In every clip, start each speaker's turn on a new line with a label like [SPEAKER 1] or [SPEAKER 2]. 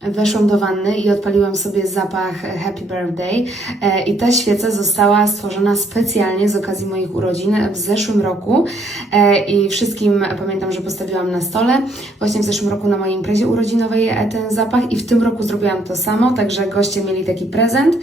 [SPEAKER 1] Weszłam do wanny i odpaliłam sobie zapach Happy Birthday e, i ta świeca została stworzona specjalnie z okazji moich urodzin w zeszłym roku e, i wszystkim pamiętam, że postawiłam na stole właśnie w zeszłym roku na mojej imprezie urodzinowej e, ten zapach i w tym roku zrobiłam to samo, także goście mieli taki prezent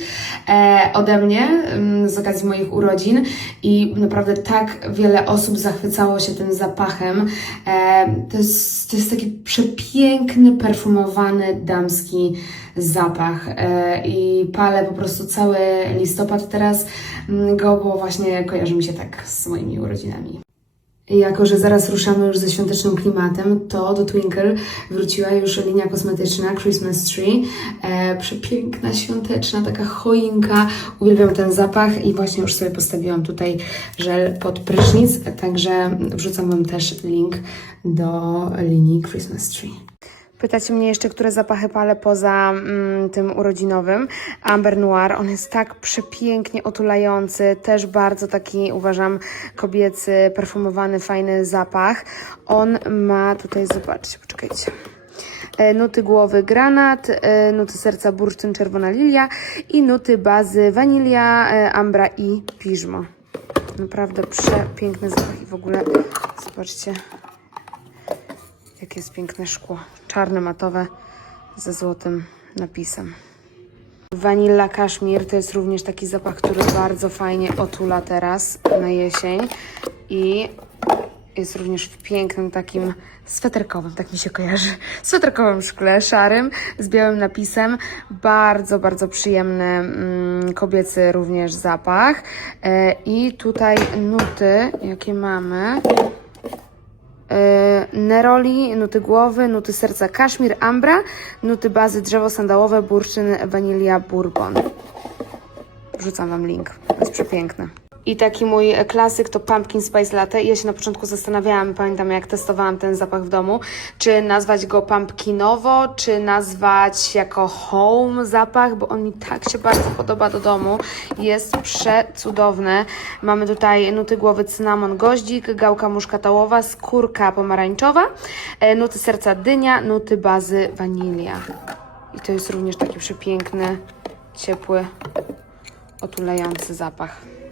[SPEAKER 1] e, ode mnie mm, z okazji moich urodzin i naprawdę tak wiele osób zachwycało się tym zapachem. E, to, jest, to jest taki przepiękny, perfumowany, damski zapach e, i palę po prostu cały listopad teraz mm, go, bo właśnie kojarzy mi się tak z moimi urodzinami. Jako, że zaraz ruszamy już ze świątecznym klimatem, to do Twinkle wróciła już linia kosmetyczna Christmas Tree. E, przepiękna, świąteczna, taka choinka. Uwielbiam ten zapach i właśnie już sobie postawiłam tutaj żel pod prysznic, także wrzucam Wam też link do linii Christmas Tree. Pytacie mnie jeszcze, które zapachy palę poza mm, tym urodzinowym. Amber Noir, on jest tak przepięknie otulający, też bardzo taki, uważam, kobiecy, perfumowany, fajny zapach. On ma, tutaj zobaczcie, poczekajcie. E, Nuty głowy granat, e, nuty serca bursztyn czerwona lilia i nuty bazy wanilia, e, ambra i piżmo. Naprawdę przepiękny zapach i w ogóle zobaczcie, Jakie jest piękne szkło. Czarne, matowe, ze złotym napisem. Vanilla Kaszmir to jest również taki zapach, który bardzo fajnie otula teraz na jesień i jest również w pięknym takim sweterkowym, tak mi się kojarzy, sweterkowym szkle, szarym, z białym napisem. Bardzo, bardzo przyjemny mm, kobiecy również zapach. E, I tutaj nuty, jakie mamy. Neroli, nuty głowy, nuty serca kaszmir, ambra, nuty bazy drzewo sandałowe, bursztyn, wanilia, bourbon. Wrzucam Wam link, to jest przepiękne. I taki mój klasyk to Pumpkin Spice Latte. Ja się na początku zastanawiałam, pamiętam jak testowałam ten zapach w domu, czy nazwać go pumpkinowo, czy nazwać jako home zapach, bo on mi tak się bardzo podoba do domu. Jest przecudowny. Mamy tutaj nuty głowy cynamon, goździk, gałka muszkatałowa, skórka pomarańczowa, e, nuty serca dynia, nuty bazy wanilia. I to jest również taki przepiękny, ciepły, otulający zapach.